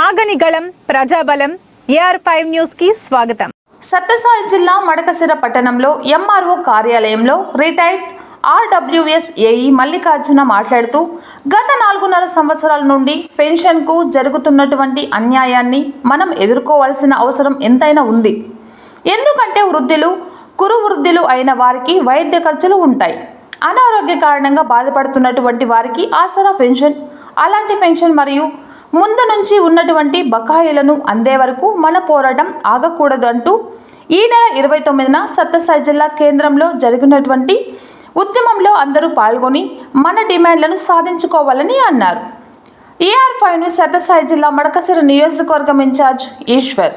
ఆగనిగళం ప్రజాబలం AR5 news కి స్వాగతం. సత్యసాయి జిల్లా మడకశిర పట్టణంలో MRO కార్యాలయంలో రిటైర్డ్ RWS AE మల్లికార్జున మాట్లాడుతూ గత 4.5 సంవత్సరాల నుండి పెన్షన్కు జరుగుతున్నటువంటి అన్యాయాన్ని మనం ఎదుర్కోవాల్సిన అవసరం ఎంతైనా ఉంది. ఎందుకంటే కురు వృద్ధులు అయిన వారికి వైద్య ఖర్చులు ఉంటాయి. అనారోగ్య కారణంగా బాధపడుతున్నటువంటి వారికి ఆసరా పెన్షన్, అలాంటి పెన్షన్ మరియు ముందు నుంచి ఉన్నటువంటి బకాయిలను అందే వరకు మన పోరాటం ఆగకూడదు అంటూ ఈ నెల 29న సత్యసాయి జిల్లా కేంద్రంలో జరిగినటువంటి ఉద్యమంలో అందరూ పాల్గొని మన డిమాండ్లను సాధించుకోవాలని అన్నారు. AR5 న్యూస్ సత్యసాయి జిల్లా మడకశిర నియోజకవర్గం ఇన్ఛార్జ్ ఈశ్వర్.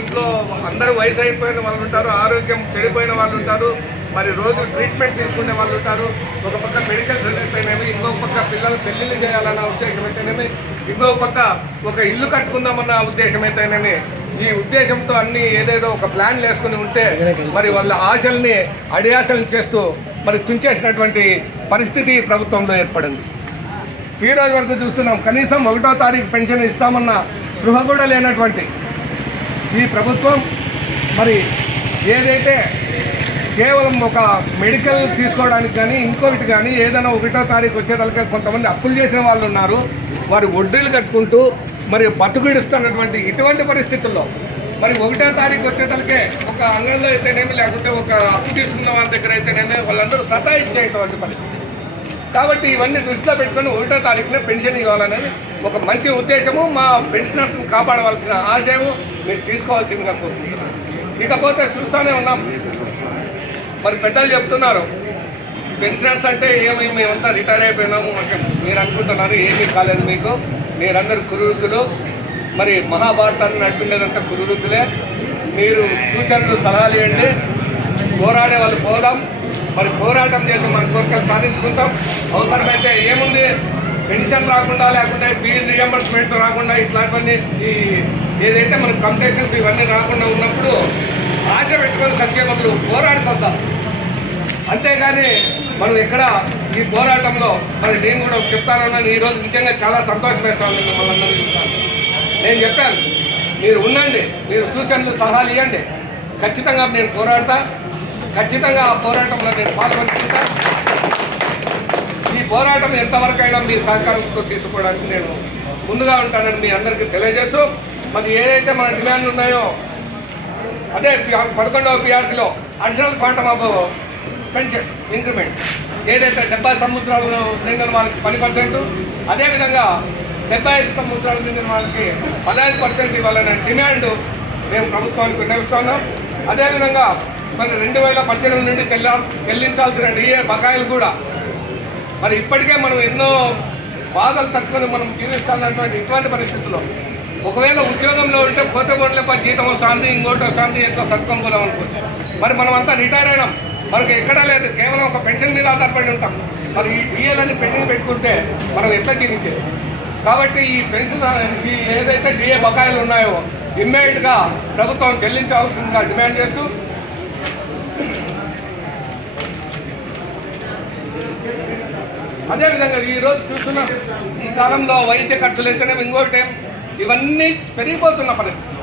ఇంట్లో అందరూ వయసు అయిపోయిన వాళ్ళు ఉంటారు, ఆరోగ్యం చెడిపోయిన వాళ్ళు ఉంటారు, మరి రోజు ట్రీట్మెంట్ తీసుకునే వాళ్ళు ఉంటారు. ఒక పక్క మెడికల్ అయితేనేమి, ఇంకొక పక్క పిల్లలు పెళ్లిళ్ళు చేయాలన్న ఉద్దేశం అయితేనేమి, ఇంకొక పక్క ఒక ఇల్లు కట్టుకుందామన్న ఉద్దేశం అయితేనేమి, ఈ ఉద్దేశంతో అన్ని ఏదేదో ఒక ప్లాన్ వేసుకుని ఉంటే మరి వాళ్ళ ఆశల్ని అడియాశలు చేస్తూ మరి తుంచేసినటువంటి పరిస్థితి ప్రభుత్వంలో ఏర్పడింది. ఈ రోజు వరకు చూస్తున్నాం, కనీసం 1వ తారీఖు పెన్షన్ ఇస్తామన్న స్పృహ కూడా లేనటువంటి ఈ ప్రభుత్వం మరి ఏదైతే కేవలం ఒక మెడికల్ తీసుకోవడానికి కానీ ఇంకొకటి కానీ ఏదైనా 1వ తారీఖు వచ్చేదానికి కొంతమంది అప్పులు చేసిన వాళ్ళు ఉన్నారు. వారు వడ్డీలు కట్టుకుంటూ మరి బతుకుడిస్తున్నటువంటి ఇటువంటి పరిస్థితుల్లో మరి 1వ తారీఖు వచ్చేతలకే ఒక అంగంలో అయితేనేమి, లేకుంటే ఒక అప్పు తీసుకున్న వాళ్ళ దగ్గర అయితేనేమి వాళ్ళందరూ సతాయించేటువంటి పరిస్థితి. కాబట్టి ఇవన్నీ దృష్టిలో పెట్టుకొని 1వ తారీఖున పెన్షన్ ఇవ్వాలనేది ఒక మంచి ఉద్దేశము. మా పెన్షనర్స్ని కాపాడవలసిన ఆశయము మీరు తీసుకోవాల్సిందిగా కోరుకుంటున్నాను. ఇకపోతే చూస్తూనే ఉన్నాం, మరి పెద్దలు చెప్తున్నారు పెన్షనర్స్ అంటే ఏమి మేమంతా రిటైర్ అయిపోయినాము అంటే మీరు అనుకుంటున్నారు. ఏమీ కాలేదు మీకు, మీరందరూ కురువృద్ధులు. మరి మహాభారతాన్ని నడిపిండేదంతా కురువృద్ధులే. మీరు సూచనలు సలహాలు ఇవ్వండి, పోరాడే వాళ్ళు పోదాం, మరి పోరాటం చేసి మన కోరికలు సాధించుకుంటాం. అవసరమైతే ఏముంది, పెన్షన్ రాకుండా లేకుంటే ఫీజు రియంబర్స్మెంట్ రాకుండా ఇట్లాంటివన్నీ ఈ ఏదైతే మనకు కంపిటీషన్స్ ఇవన్నీ రాకుండా ఉన్నప్పుడు ఆశ పెట్టుకొని సంక్షేమంలో పోరాడి వద్దాం. అంతేగాని మనం ఎక్కడ ఈ పోరాటంలో మరి నేను కూడా చెప్తానన్నాను. ఈరోజు నిజంగా చాలా సంతోషం వేస్తాను మిమ్మల్ని అందరూ చూస్తాను. నేను చెప్పాను, మీరు ఉండండి, మీరు సూచనలు సలహాలు ఇవ్వండి, ఖచ్చితంగా నేను పోరాడతా, ఖచ్చితంగా ఆ పోరాటంలో నేను పాల్గొంటుకుంటా. ఈ పోరాటం ఎంతవరకైనా మీ సహకారంతో తీసుకోవడానికి నేను ముందుగా ఉంటానని మీ అందరికీ తెలియజేస్తూ, మరి ఏదైతే మన డిమాండ్లు ఉన్నాయో అదే 11వ PRCలో additional quantum of pension increment ఏదైతే 70 సంవత్సరాలు నిండిన వాళ్ళకి 10%, అదేవిధంగా 75 సంవత్సరాలు నిండిన వాళ్ళకి 15% ఇవ్వాలనే డిమాండ్ మేము ప్రభుత్వానికి విన్నవిస్తున్నాం. అదేవిధంగా మరి 2018 నుండి చెల్లించాల్సిన DA బకాయిలు కూడా మరి ఇప్పటికే మనం ఎన్నో బాధలు తట్టుకొని మనం జీవిస్తున్నటువంటి ఇటువంటి పరిస్థితుల్లో ఒకవేళ ఉద్యోగంలో ఉంటే పోతే పోట్లేప జీతం వస్తుంది, ఇంకోటి వస్తుంది, ఎంతో సత్వం పోదాం అనుకుంది. మరి మనం అంతా రిటైర్ అయినాం, మనకి ఎక్కడా లేదు, కేవలం ఒక పెన్షన్ మీద ఆధారపడి ఉంటాం. మరి ఈ DAలన్నీ పెండింగ్ పెట్టుకుంటే మనం ఎట్లా జీవించేది? కాబట్టి ఈ పెన్షన్ ఈ ఏదైతే DA బకాయిలు ఉన్నాయో ఇమ్మీడియట్గా ప్రభుత్వం చెల్లించాల్సిందిగా డిమాండ్ చేస్తూ, అదేవిధంగా ఈరోజు చూస్తున్నాం ఈ కాలంలో వైద్య ఖర్చులు అయితేనే ఇంకోటి ఇవన్నీ పెరిగిపోతున్న పరిస్థితి.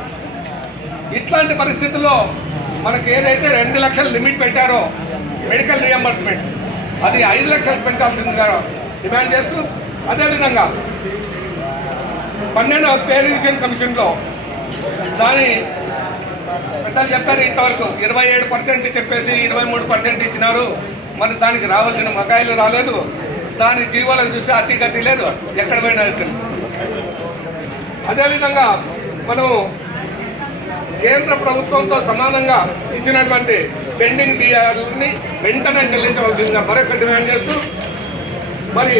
ఇట్లాంటి పరిస్థితుల్లో మనకు ఏదైతే 2 లక్షలు లిమిట్ పెట్టారో మెడికల్ రియంబర్స్మెంట్, అది 5 లక్షలు పెంచాల్సిందిగా డిమాండ్ చేస్తూ, అదేవిధంగా 12వ పే రివిజన్ కమిషన్లో దాని పెద్దలు చెప్పారు, ఇంతవరకు 27% చెప్పేసి 23% ఇచ్చినారు. మరి దానికి రావాల్సిన బకాయిలు రాలేదు, దాని జీవాలకు చూస్తే అతిగతి లేదు, ఎక్కడ పోయినా వెళ్తుంది. అదేవిధంగా మనము కేంద్ర ప్రభుత్వంతో సమానంగా ఇచ్చినటువంటి పెండింగ్ DAలని వెంటనే చెల్లించవలసిందిగా మరొక డిమాండ్ చేస్తూ, మరి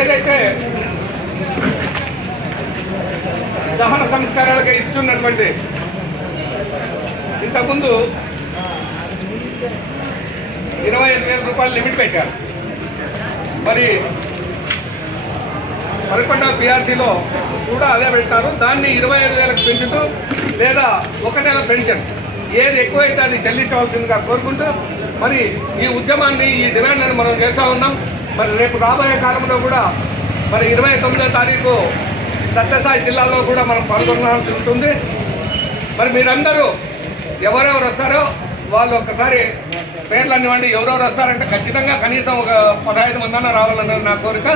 ఏదైతే దహన సంస్కారాలకు ఇస్తున్నటువంటి ఇంతకుముందు 25,000 రూపాయలు లిమిట్ పెట్టారు. మరి 11వ PRCలో కూడా అదే పెట్టారు. దాన్ని 25,000కు పెంచుతూ లేదా 1 నెల పెన్షన్ ఏది ఎక్కువైతే అది చెల్లించవలసిందిగా కోరుకుంటూ మరి ఈ ఉద్యమాన్ని, ఈ డిమాండ్లను మనం చేస్తూ ఉన్నాం. మరి రేపు రాబోయే కాలంలో కూడా మరి 29వ తారీఖు సత్యసాయి జిల్లాలో కూడా మనం పాల్గొనాల్సి ఉంటుంది. మరి మీరందరూ ఎవరెవరు వస్తారో వాళ్ళు ఒక్కసారి పేర్లు అనివ్వండి. ఎవరెవరు వస్తారంటే ఖచ్చితంగా కనీసం ఒక 15 మంది రావాలన్నది నా కోరిక.